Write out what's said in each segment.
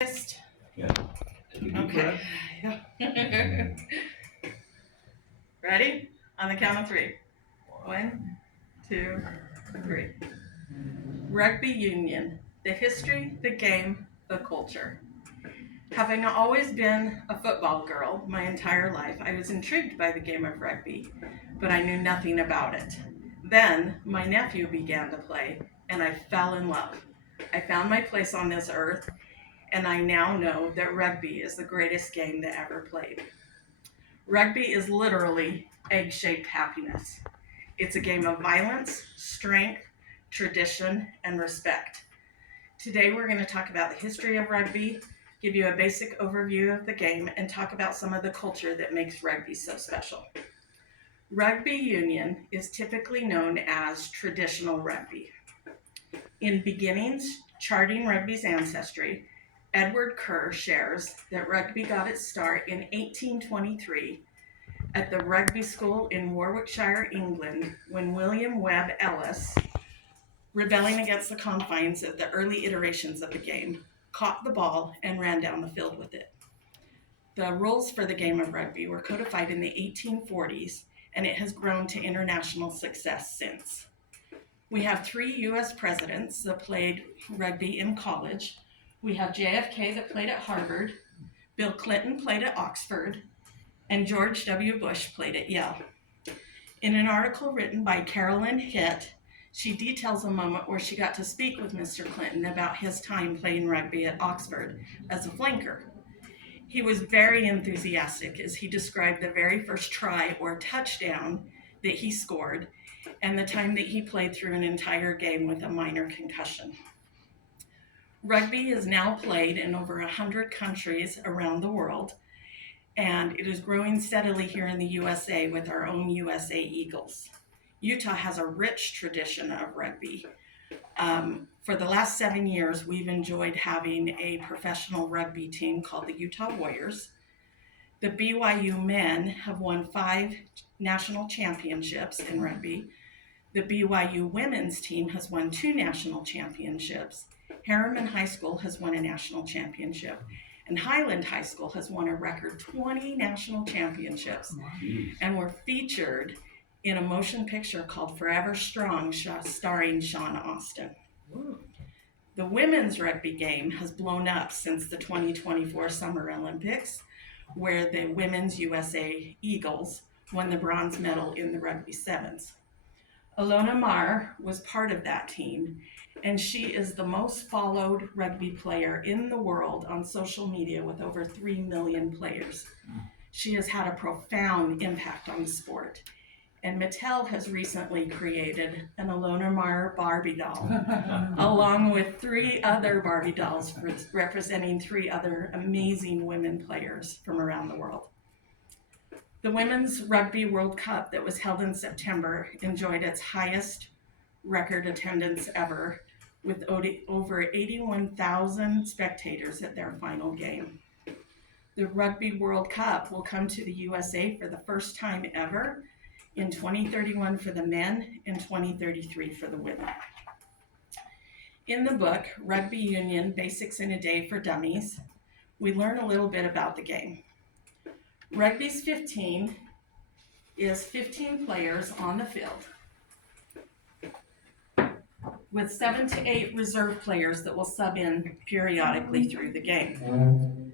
Yeah. Okay. Yeah. Ready? On the count of three. 1, 2, 3. Rugby Union. The history, the game, the culture. Having always been a football girl my entire life, I was intrigued by the game of rugby, but I knew nothing about it. Then my nephew began to play, and I fell in love. I found my place on this earth, and I now know that rugby is the greatest game that ever played. Rugby is literally egg-shaped happiness. It's a game of violence, strength, tradition, and respect. Today we're going to talk about the history of rugby, give you a basic overview of the game, and talk about some of the culture that makes rugby so special. Rugby union is typically known as traditional rugby. In beginnings, charting rugby's ancestry, Edward Kerr shares that rugby got its start in 1823 at the rugby school in Warwickshire, England, when William Webb Ellis, rebelling against the confines of the early iterations of the game, caught the ball and ran down the field with it. The rules for the game of rugby were codified in the 1840s, and it has grown to international success since. We have 3 U.S. presidents that played rugby in college. We have JFK that played at Harvard, Bill Clinton played at Oxford, and George W. Bush played at Yale. In an article written by Carolyn Hitt, she details a moment where she got to speak with Mr. Clinton about his time playing rugby at Oxford as a flanker. He was very enthusiastic as he described the very first try or touchdown that he scored and the time that he played through an entire game with a minor concussion. Rugby is now played in over 100 countries around the world, and it is growing steadily here in the USA with our own USA Eagles. Utah has a rich tradition of rugby. For the last 7 years, we've enjoyed having a professional rugby team called the Utah Warriors. The BYU men have won 5 national championships in rugby. The BYU women's team has won 2 national championships. Harriman High School has won a national championship. And Highland High School has won a record 20 national championships. And were featured in a motion picture called Forever Strong, starring Sean Austin. The women's rugby game has blown up since the 2024 Summer Olympics, where the women's USA Eagles won the bronze medal in the rugby sevens. Alona Marr was part of that team, and she is the most followed rugby player in the world on social media with over 3 million players. She has had a profound impact on the sport. And Mattel has recently created an Alona Marr Barbie doll, along with 3 other Barbie dolls representing 3 other amazing women players from around the world. The Women's Rugby World Cup that was held in September enjoyed its highest record attendance ever, with over 81,000 spectators at their final game. The Rugby World Cup will come to the USA for the first time ever in 2031 for the men and 2033 for the women. In the book, Rugby Union, Basics in a Day for Dummies, we learn a little bit about the game. Rugby's 15 is 15 players on the field, with 7 to 8 reserve players that will sub in periodically through the game.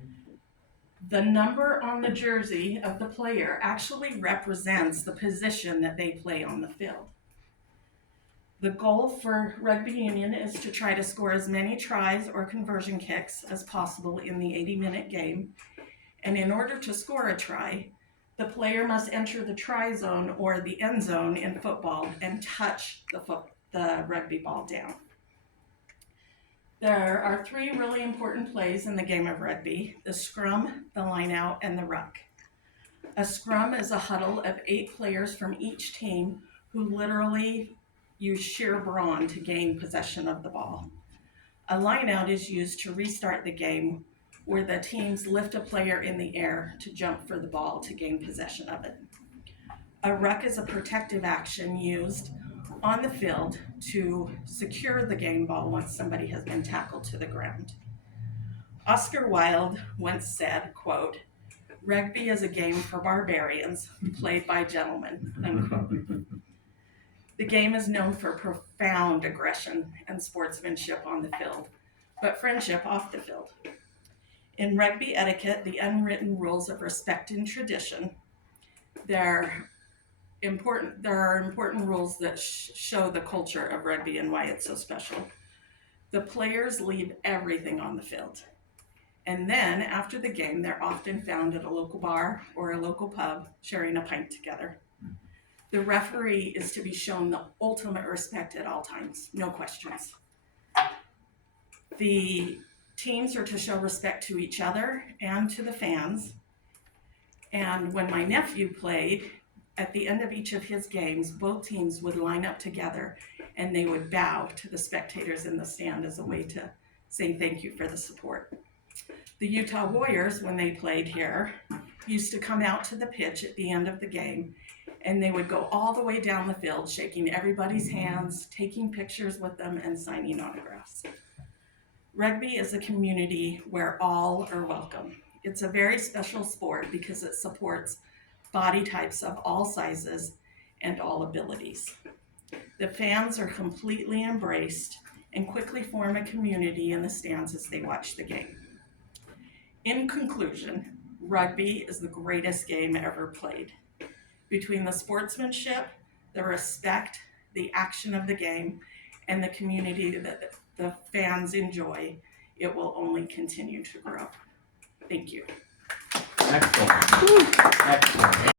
The number on the jersey of the player actually represents the position that they play on the field. The goal for rugby union is to try to score as many tries or conversion kicks as possible in the 80-minute game. And in order to score a try, the player must enter the try zone or the end zone in football and touch the rugby ball down. There are 3 really important plays in the game of rugby: the scrum, the line out, and the ruck. A scrum is a huddle of 8 players from each team who literally use sheer brawn to gain possession of the ball. A line out is used to restart the game, where the teams lift a player in the air to jump for the ball to gain possession of it. A ruck is a protective action used on the field to secure the game ball once somebody has been tackled to the ground. Oscar Wilde once said, quote, "Rugby is a game for barbarians played by gentlemen," unquote. The game is known for profound aggression and sportsmanship on the field, but friendship off the field. In rugby etiquette, the unwritten rules of respect and tradition, there are important rules that show the culture of rugby and why it's so special. The players leave everything on the field. And then, after the game, they're often found at a local bar or a local pub sharing a pint together. The referee is to be shown the ultimate respect at all times, no questions. The teams are to show respect to each other and to the fans. And when my nephew played, at the end of each of his games, both teams would line up together and they would bow to the spectators in the stand as a way to say thank you for the support. The Utah Warriors, when they played here, used to come out to the pitch at the end of the game, and they would go all the way down the field, shaking everybody's hands, taking pictures with them, and signing autographs. Rugby is a community where all are welcome. It's a very special sport because it supports body types of all sizes and all abilities. The fans are completely embraced and quickly form a community in the stands as they watch the game. In conclusion, rugby is the greatest game ever played. Between the sportsmanship, the respect, the action of the game, and the community that the fans enjoy, it will only continue to grow. Thank you. Excellent. Excellent.